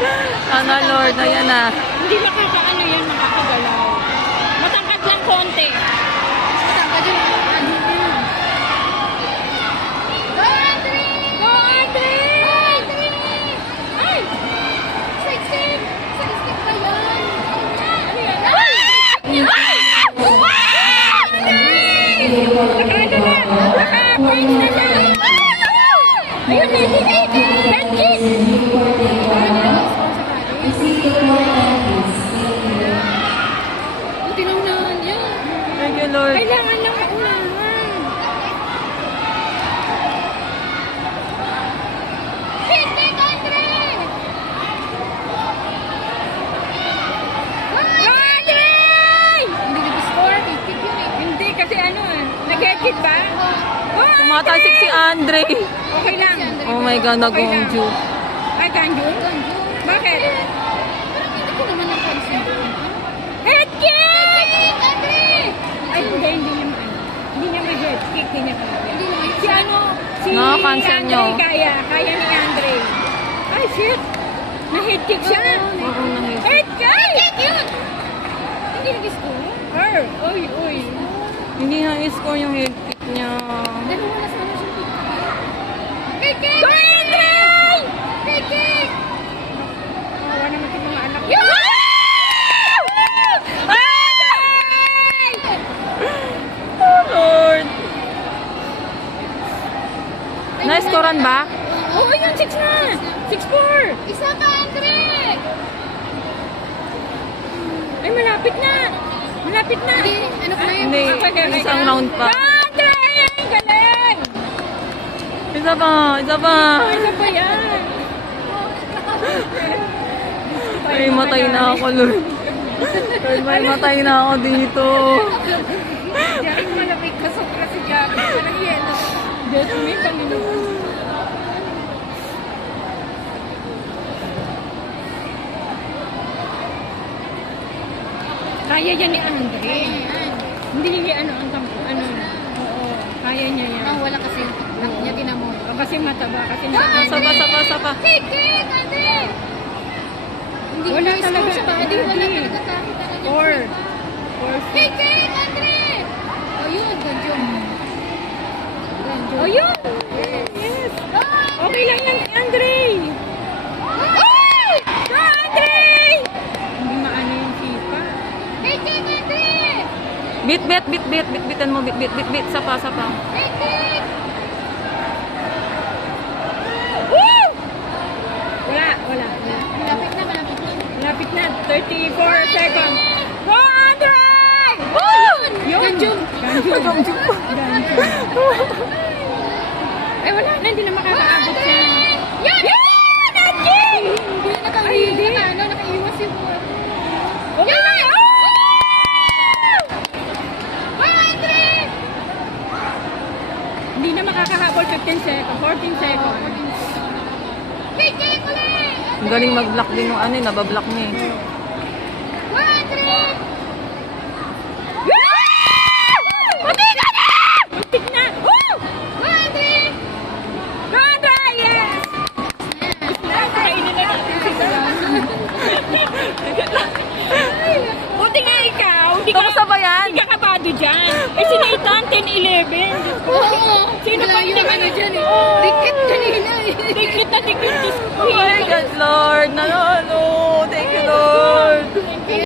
Sana Lord, ayan na. Hindi makakaano yan, makakagalaw. Matangkad lang konti. Matangkad yun. Go, Andre! Go, Andre! Go, Andre! Ay! Siksik! Siksik ba yun? Ano yan? Ay! Nakaano na! Naka-point na siya! Ayun, Benji! Buti lang na yan. Thank you, Lord. Kailangan lang maunahan. Hindi, Andre! Andre! Hindi nag-score. Kick yun eh. Hindi kasi ano nag-edit ba? Oh, Tumatalsik si Andre. okay lang. Oh my God, nag-ongju. Ay, Ganjun? Ganjo. Bakit? Parang hindi ko naman napansin. Head kick! Andre! Ay, hindi niya ano. Hindi niya may head kick, hindi niya kaya. Hindi naman yun. Si ano, si Nakakancel Andre niyo. kaya ni Andre. Ay, shit! Na-head kick siya. Oo, nahit. Head kick! Yun! Hindi nag-score. Uy, uy. Hindi na-score yung head kick niya. Dalawa na sana siya. Kick! Go, Andre! Kick! Kawawa naman yung mga anak. Oh, Lord. Na-scorean ba? Oo, yun, 6 na. 6-4. Isa ka, Andre! Ay, malapit na. Malapit na. Hindi, ano pa na yun? Hindi, isang round pa. Andre! Galing! Isa pa, isa pa. Ano ba yan? Ay, matay na ako, Lord. Lord, may matay na ako dito. Jackie, malamig ka sobra si Jackie. Parang yelo. Diyos me, Panginoon. Kaya yan ni Andre. Hindi niya ano ang tampo. Ano? Oo. Kaya niya yan. Ang wala kasi anak niya tinamo. Kasi mataba. Kasi Sapa, sapa, sapa. Kick! Andre! Hindi ko Wala na-score talaga. siya ba? Hindi, wala Hindi. talaga kahit ano niya. 4. Kick! Andre! Oh, yun, Ganjo. Ganjo. Oh, yun! Yes! Okay lang yan, Andre! Go, Andre! Hindi maano yung sipa. Kick, Andre! Bit, bit, bit, bit, bit, bitan mo, bit, bit, bit, bit, sapa, sapa. Kick! Woo! Wala. Malapit na, malapit na. Malapit na. 34 seconds. Go, Andre! Yun! Ganjo. Ganjo. Ay, wala na. Hindi na makakaabot siya. Yan! Andre! Hindi, Ay, hindi. nakaiwas yung Okay na. Andre! Hindi na makakahabol 15 seconds. 14 seconds. Kick ulit! Ang galing mag-block din yung ano, nabablock niya eh. Andre! Muntik na na! Muntik na! Woo! Andre! Go, Andre! Yes! Kainin na natin si Buti nga ikaw. Hindi ka Kamusta ba yan? Hindi ka kabado dyan. Eh, si Nathan, 10-11. Oo! Sino Wala pa yung hindi- ano dyan eh. Oo. Dikit kanina eh. Dikit na dikit. Oh my God, Lord.